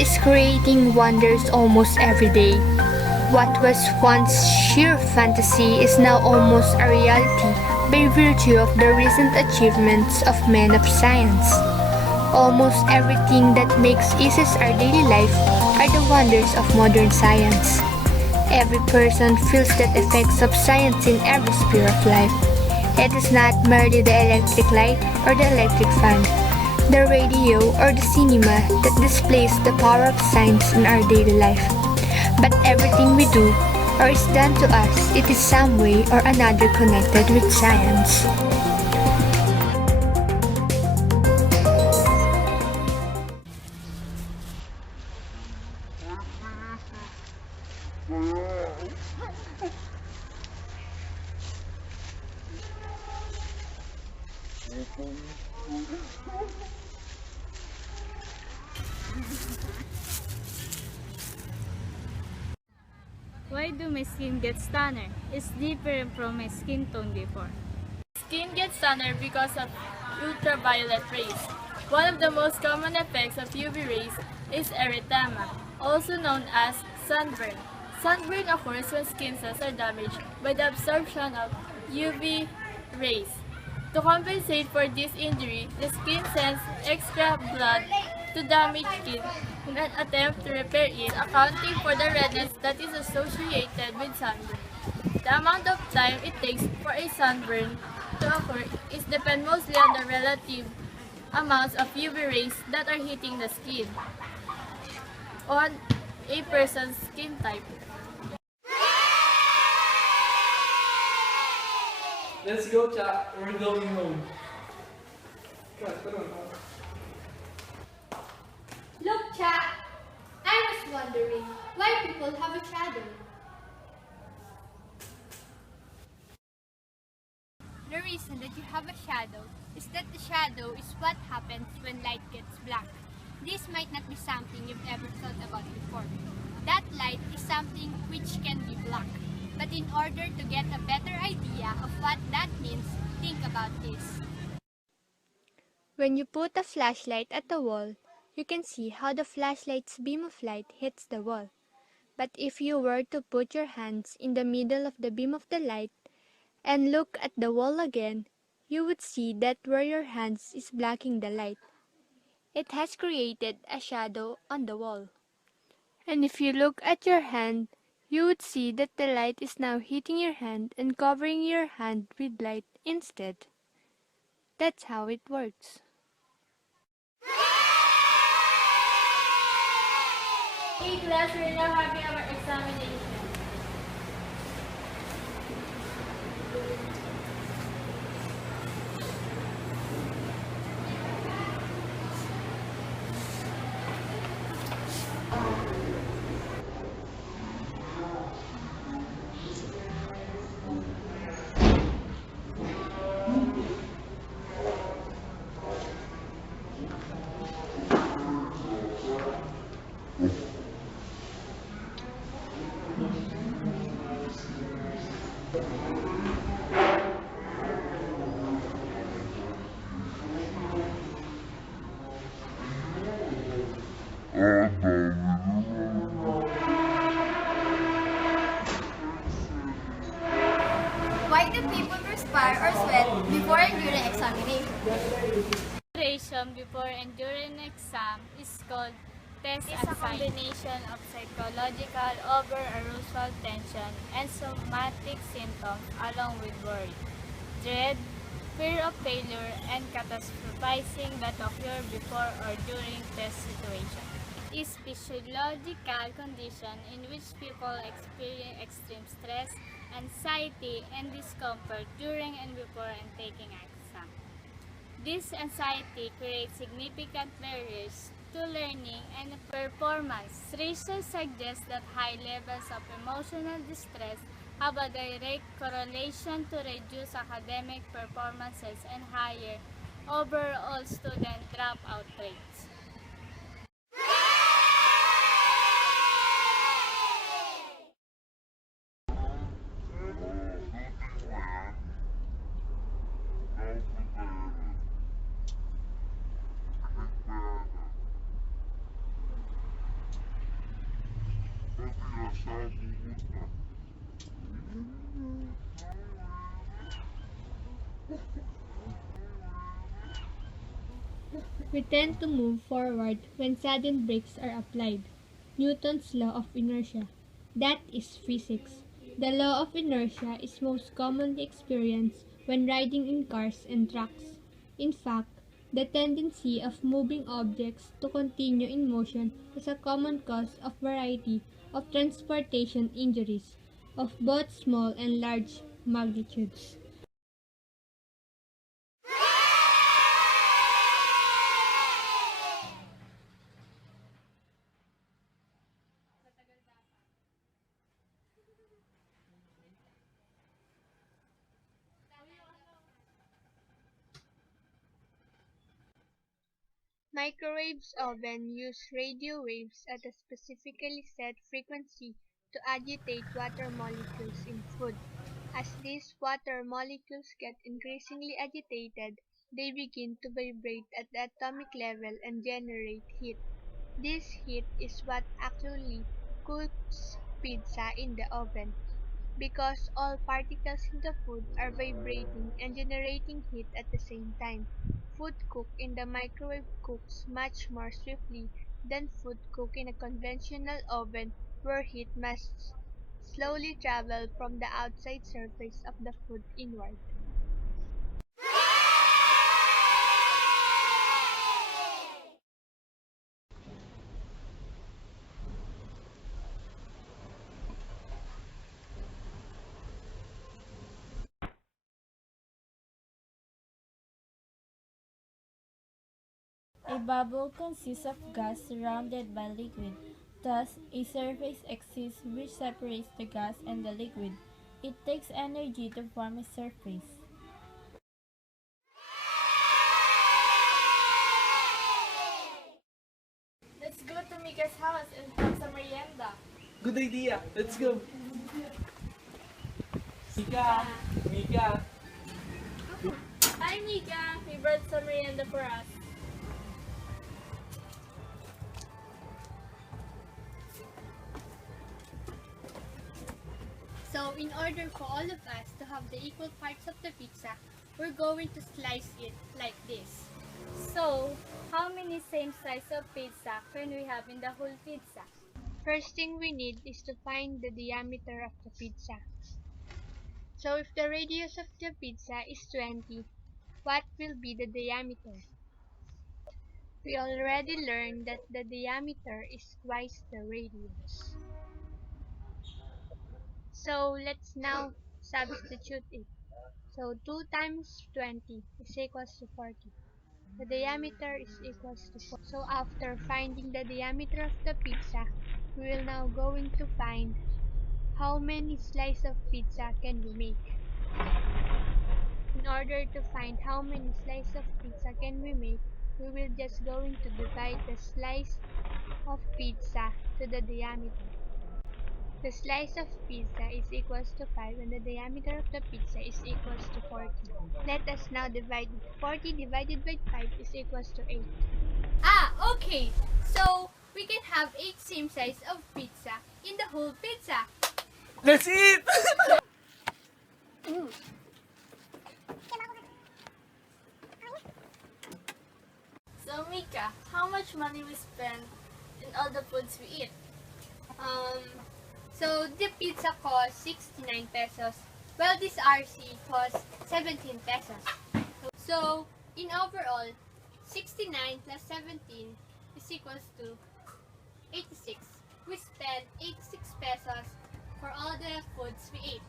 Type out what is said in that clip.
is creating wonders almost every day. What was once sheer fantasy is now almost a reality by virtue of the recent achievements of men of science. Almost everything that makes eases our daily life are the wonders of modern science. Every person feels the effects of science in every sphere of life. It is not merely the electric light or the electric fan, the radio or the cinema that displays the power of science in our daily life. But everything we do or is done to us, it is some way or another connected with science. Why do my skin get tanner? It's different from my skin tone before. Skin gets tanner because of ultraviolet rays. One of the most common effects of UV rays is erythema, also known as sunburn. Sunburn occurs when skin cells are damaged by the absorption of UV rays. To compensate for this injury, the skin sends extra blood to damaged skin in an attempt to repair it, accounting for the redness that is associated with sunburn. The amount of time it takes for a sunburn to occur is depend mostly on the relative amounts of UV rays that are hitting the skin on a person's skin type. Let's go, chat. We're going home. Look, chat! I was wondering why people have a shadow. The reason that you have a shadow is that the shadow is what happens when light gets black. This might not be something you've ever thought about before. That light is something which can be black. But in order to get a better idea of what that means, think about this. When you put a flashlight at the wall, you can see how the flashlight's beam of light hits the wall. But if you were to put your hands in the middle of the beam of the light and look at the wall again, you would see that where your hands is blocking the light. It has created a shadow on the wall. And if you look at your hand, you would see that the light is now hitting your hand and covering your hand with light instead. That's how it works. Hey class, we're now having our examination. Why do people perspire or sweat before and during examination? Preparation before and during exam is called test anxiety. It's a combination of psychological over-arousal tension and somatic symptoms along with worry, dread, fear of failure, and catastrophizing that occur before or during test situation. It is physiological condition in which people experience extreme stress, anxiety, and discomfort during and before and taking exam. This anxiety creates significant barriers to learning and performance. Research suggests that high levels of emotional distress have a direct correlation to reduced academic performances and higher overall student dropout rates. We tend to move forward when sudden brakes are applied. Newton's law of inertia. That is physics. The law of inertia is most commonly experienced when riding in cars and trucks. In fact, the tendency of moving objects to continue in motion is a common cause of variety of transportation injuries of both small and large magnitudes. Microwaves oven use radio waves at a specifically set frequency to agitate water molecules in food. As these water molecules get increasingly agitated, they begin to vibrate at the atomic level and generate heat. This heat is what actually cooks pizza in the oven. Because all particles in the food are vibrating and generating heat at the same time. Food cooked in the microwave cooks much more swiftly than food cooked in a conventional oven where heat must slowly travel from the outside surface of the food inward. A bubble consists of gas surrounded by liquid. Thus, a surface exists which separates the gas and the liquid. It takes energy to form a surface. Let's go to Mika's house and have some merienda. Good idea. Let's go. Mika. Mika. Hi, Mika. We brought some merienda for us. So, in order for all of us to have the equal parts of the pizza, we're going to slice it like this. So, how many same size of pizza can we have in the whole pizza? First thing we need is to find the diameter of the pizza. So, if the radius of the pizza is 20, what will be the diameter? We already learned that the diameter is twice the radius. So, let's now substitute it. So 2 times 20 is equals to 40. The diameter is equals to 40. So after finding the diameter of the pizza, we will now going to find how many slices of pizza can we make. In order to find how many slices of pizza can we make, we will just going to divide the slice of pizza to the diameter. The slice of pizza is equals to 5 and the diameter of the pizza is equals to 40. Let us now divide it. 40 divided by 5 is equals to 8. Okay. So, we can have 8 same size of pizza in the whole pizza. Let's eat! So, Mika, how much money we spend in all the foods we eat? So the pizza costs 69 pesos, while this RC costs 17 pesos. So, in overall, 69 plus 17 is equals to 86. We spent 86 pesos for all the foods we ate.